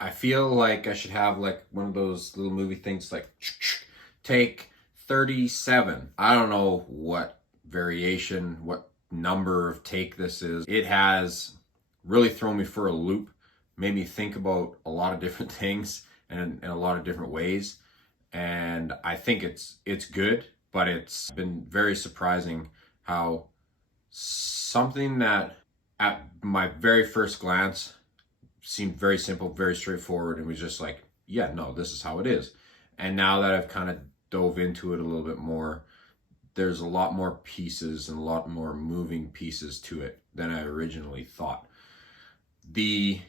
I feel like I should have like one of those little movie things like take 37. I don't know what variation, what number of take this is. It has really thrown me for a loop, made me think about a lot of different things and in a lot of different ways. And I think it's good, but it's been very surprising how something that at my very first glance seemed very simple, very straightforward, and was just like, yeah, no, this is how it is. And now that I've kind of dove into it a little bit more, there's a lot more pieces and a lot more moving pieces to it than I originally thought. The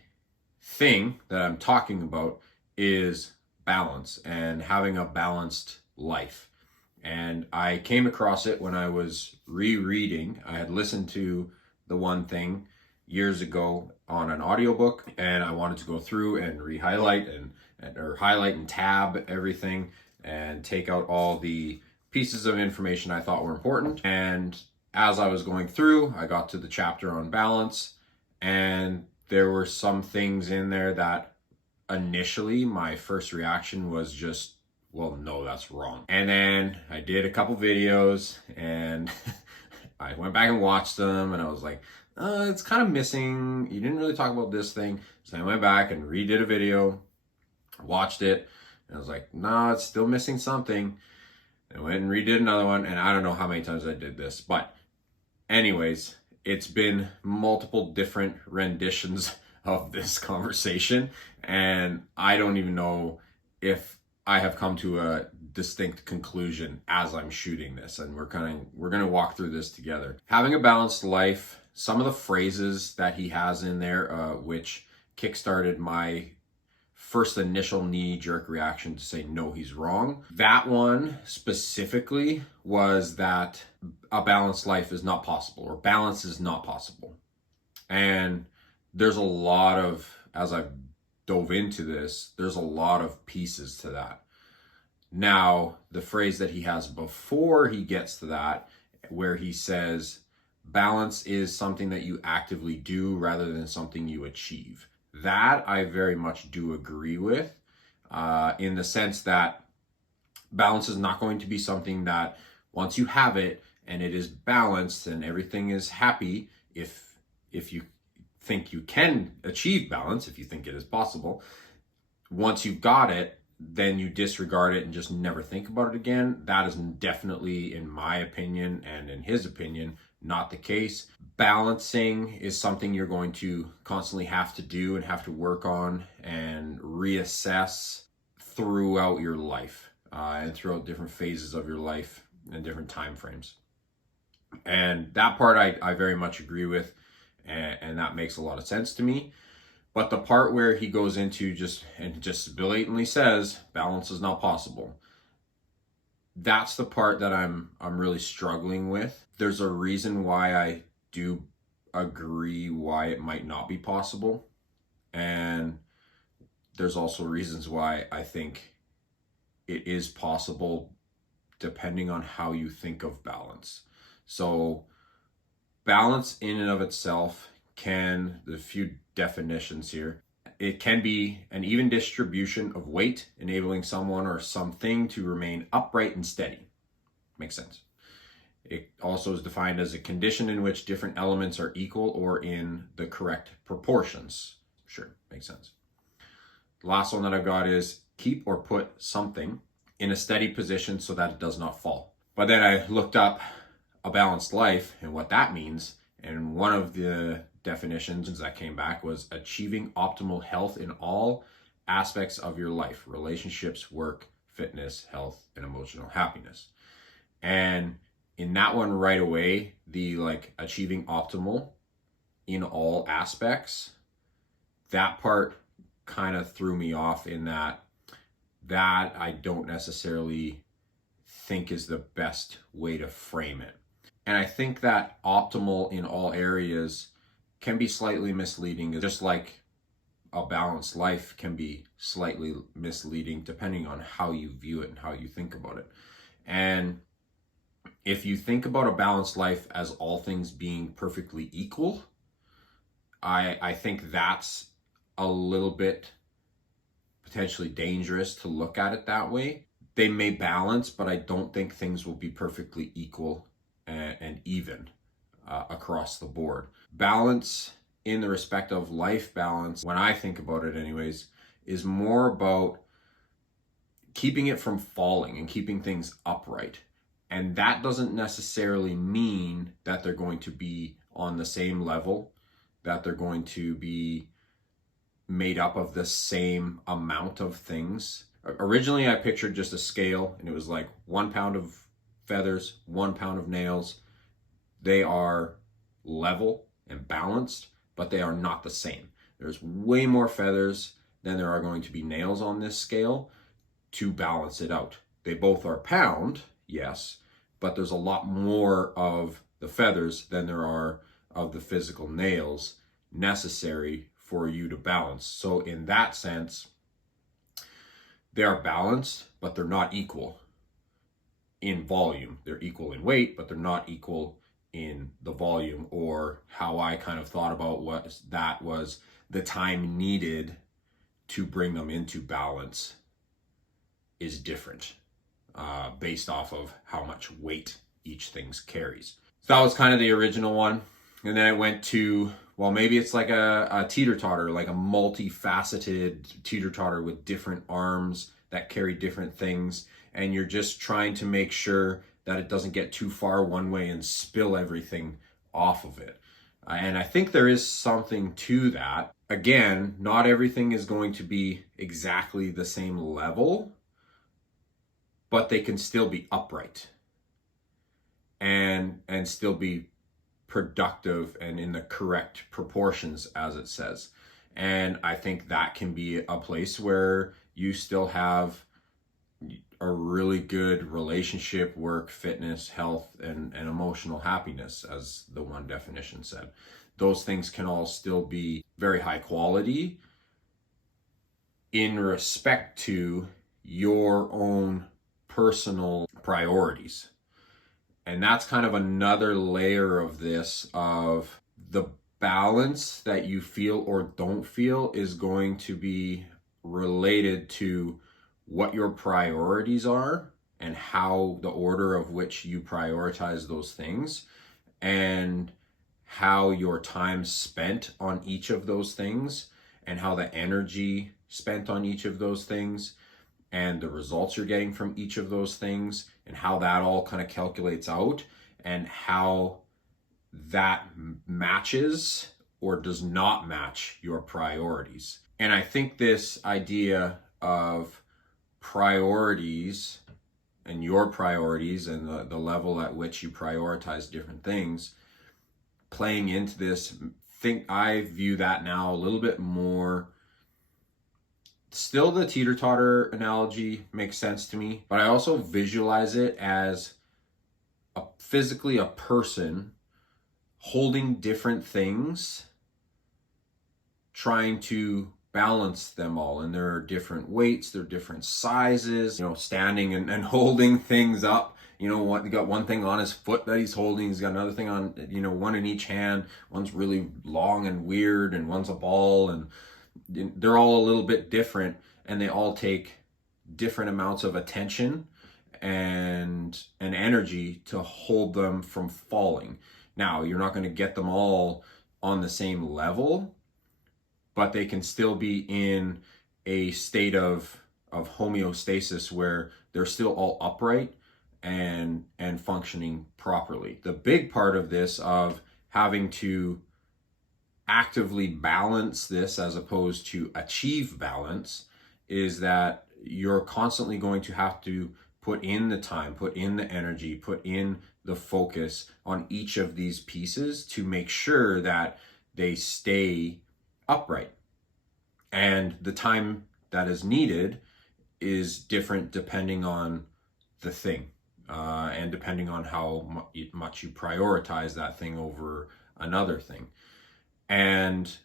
thing that I'm talking about is balance and having a balanced life. And I came across it when I was rereading. I had listened to The One Thing years ago on an audiobook, and I wanted to go through and re-highlight or highlight and tab everything and take out all the pieces of information I thought were important. And as I was going through, I got to the chapter on balance, and there were some things in there that initially my first reaction was just, well, no, that's wrong. And then I did a couple videos and I went back and watched them, and I was like, it's kind of missing. You didn't really talk about this thing. So I went back and redid a video, watched it, and I was like, no, it's still missing something. I went and redid another one, and I don't know how many times I did this. But anyways, it's been multiple different renditions of this conversation, and I don't even know if I have come to a distinct conclusion as I'm shooting this, and we're gonna walk through this together. Having a balanced life, some of the phrases that he has in there, which kickstarted my first initial knee-jerk reaction to say, no, he's wrong. That one specifically was that a balanced life is not possible, or balance is not possible. And there's a lot of, as I've dove into this, there's a lot of pieces to that. Now, the phrase that he has before he gets to that, where he says, balance is something that you actively do rather than something you achieve. That I very much do agree with, in the sense that balance is not going to be something that once you have it and it is balanced and everything is happy, if you think you can achieve balance, if you think it is possible, once you've got it, then you disregard it and just never think about it again. That is definitely, in my opinion and in his opinion, not the case. Balancing is something you're going to constantly have to do and have to work on and reassess throughout your life, and throughout different phases of your life and different time frames. And that part I very much agree with, and that makes a lot of sense to me. But the part where he goes into just blatantly says balance is not possible, that's the part that I'm really struggling with. There's a reason why I do agree why it might not be possible, and there's also reasons why I think it is possible depending on how you think of balance. So balance in and of itself the few definitions here, it can be an even distribution of weight, enabling someone or something to remain upright and steady. Makes sense. It also is defined as a condition in which different elements are equal or in the correct proportions. Sure, makes sense. The last one that I've got is keep or put something in a steady position so that it does not fall. But then I looked up a balanced life and what that means, and one of the definitions that came back was achieving optimal health in all aspects of your life: relationships, work, fitness, health, and emotional happiness. And in that one right away, the achieving optimal in all aspects, that part kind of threw me off, in that I don't necessarily think is the best way to frame it. And I think that optimal in all areas can be slightly misleading, just like a balanced life can be slightly misleading depending on how you view it and how you think about it. And if you think about a balanced life as all things being perfectly equal, I think that's a little bit potentially dangerous to look at it that way. They may balance, but I don't think things will be perfectly equal and even across the board. Balance in the respect of life balance, when I think about it anyways, is more about keeping it from falling and keeping things upright. And that doesn't necessarily mean that they're going to be on the same level, that they're going to be made up of the same amount of things. Originally, I pictured just a scale, and it was like 1 pound of feathers, 1 pound of nails. They are level and balanced, but they are not the same. There's way more feathers than there are going to be nails on this scale to balance it out. They both are a pound, yes, but there's a lot more of the feathers than there are of the physical nails necessary for you to balance. So in that sense, they are balanced, but they're not equal in volume. They're equal in weight, but they're not equal in the volume, or how I kind of thought about what that was the time needed to bring them into balance is different based off of how much weight each thing carries. So that was kind of the original one. And then I went to, well, maybe it's like a teeter-totter, like a multifaceted teeter-totter with different arms that carry different things. And you're just trying to make sure that it doesn't get too far one way and spill everything off of it. And I think there is something to that. Again, not everything is going to be exactly the same level, but they can still be upright and still be productive and in the correct proportions, as it says. And I think that can be a place where you still have a really good relationship, work, fitness, health, and emotional happiness, as the one definition said. Those things can all still be very high quality in respect to your own personal priorities. And that's kind of another layer of this, of the balance that you feel or don't feel is going to be related to what your priorities are and how the order of which you prioritize those things, and how your time spent on each of those things, and how the energy spent on each of those things, and the results you're getting from each of those things, and how that all kind of calculates out, and how that matches or does not match your priorities. And I think this idea of priorities and your priorities and the level at which you prioritize different things playing into this, I view that now a little bit more. Still, the teeter-totter analogy makes sense to me, but I also visualize it as physically a person holding different things, trying to balance them all. And there are different weights, there are different sizes, standing and holding things up. You got one thing on his foot that he's holding, he's got another thing on, one in each hand. One's really long and weird, and one's a ball, and they're all a little bit different, and they all take different amounts of attention and energy to hold them from falling. Now, you're not going to get them all on the same level, but they can still be in a state of homeostasis where they're still all upright and functioning properly. The big part of this, of having to actively balance this as opposed to achieve balance, is that you're constantly going to have to put in the time, put in the energy, put in the focus on each of these pieces to make sure that they stay upright. And the time that is needed is different depending on the thing, and depending on how much you prioritize that thing over another thing. And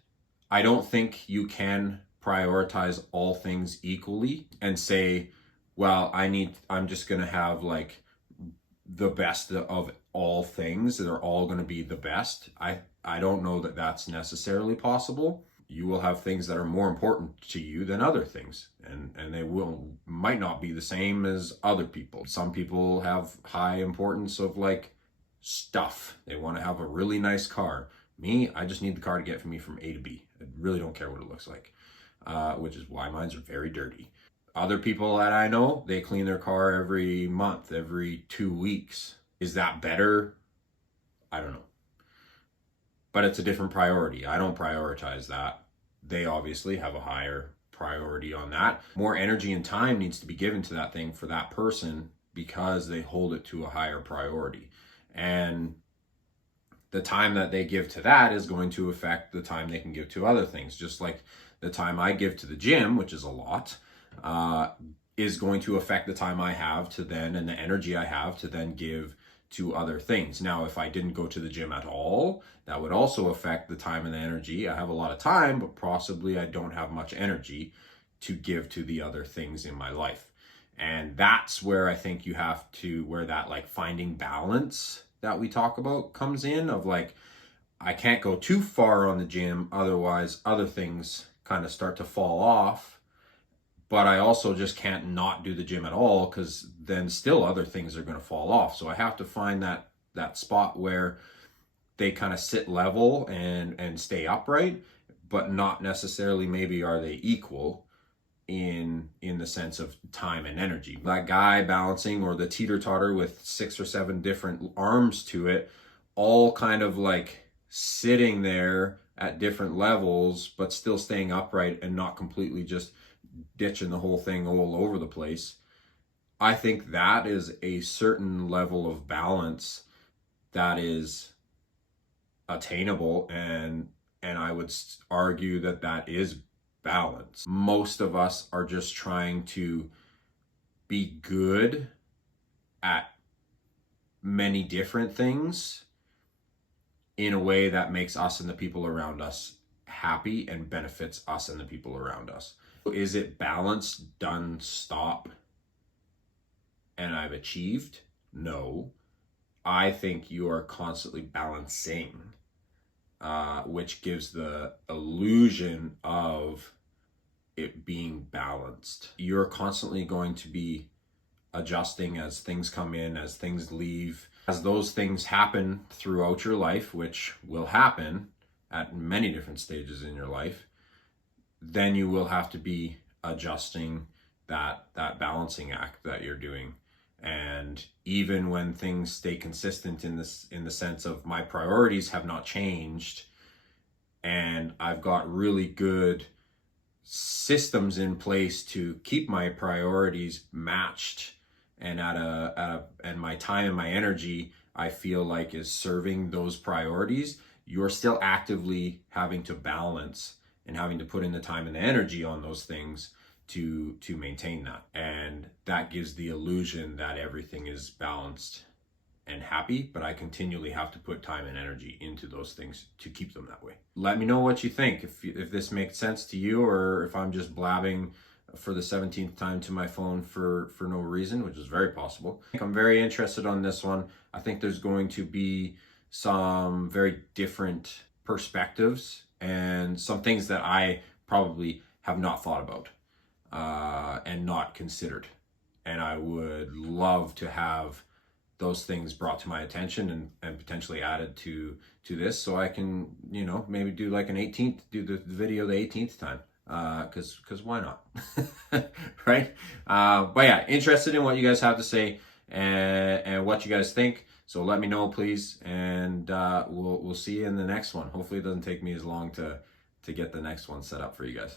I don't think you can prioritize all things equally and say, well, I'm just going to have like the best of all things. They're all going to be the best. I don't know that that's necessarily possible. You will have things that are more important to you than other things, and they might not be the same as other people. Some people have high importance of like stuff. They want to have a really nice car. Me, I just need the car to get me from A to B. I really don't care what it looks like, which is why mine's are very dirty. Other people that I know, they clean their car every month, every 2 weeks. Is that better? I don't know. But it's a different priority. I don't prioritize that. They obviously have a higher priority on that. More energy and time needs to be given to that thing for that person because they hold it to a higher priority. And the time that they give to that is going to affect the time they can give to other things. Just like the time I give to the gym, which is a lot, is going to affect the time I have to then, and the energy I have to then give to other things. Now, if I didn't go to the gym at all, that would also affect the time and the energy. I have a lot of time, but possibly I don't have much energy to give to the other things in my life. And that's where I think you have to, where that like finding balance that we talk about comes in, of like, I can't go too far on the gym, otherwise other things kind of start to fall off. But I also just can't not do the gym at all, because then still other things are going to fall off. So I have to find that spot where they kind of sit level and stay upright, but not necessarily maybe are they equal in the sense of time and energy. That guy balancing, or the teeter-totter with 6 or 7 different arms to it, all kind of like sitting there at different levels, but still staying upright and not completely just ditching the whole thing all over the place. I think that is a certain level of balance that is attainable, and I would argue that that is balance. Most of us are just trying to be good at many different things in a way that makes us and the people around us happy and benefits us and the people around us. Is it balance, done, stop, and I've achieved? No. I think you are constantly balancing, which gives the illusion of it being balanced. You're constantly going to be adjusting as things come in, as things leave. As those things happen throughout your life, which will happen at many different stages in your life, then you will have to be adjusting that balancing act that you're doing. And even when things stay consistent in the sense of my priorities have not changed, and I've got really good systems in place to keep my priorities matched, and and my time and my energy I feel like is serving those priorities, you're still actively having to balance and having to put in the time and the energy on those things to maintain that. And that gives the illusion that everything is balanced and happy, but I continually have to put time and energy into those things to keep them that way. Let me know what you think, if this makes sense to you, or if I'm just blabbing for the 17th time to my phone for no reason, which is very possible. I'm very interested on this one. I think there's going to be some very different perspectives and some things that I probably have not thought about and not considered. And I would love to have those things brought to my attention and potentially added to this, so I can, maybe do like do the video the 18th time. Because why not? Right? But yeah, interested in what you guys have to say and what you guys think. So let me know, please, and we'll see you in the next one. Hopefully it doesn't take me as long to get the next one set up for you guys.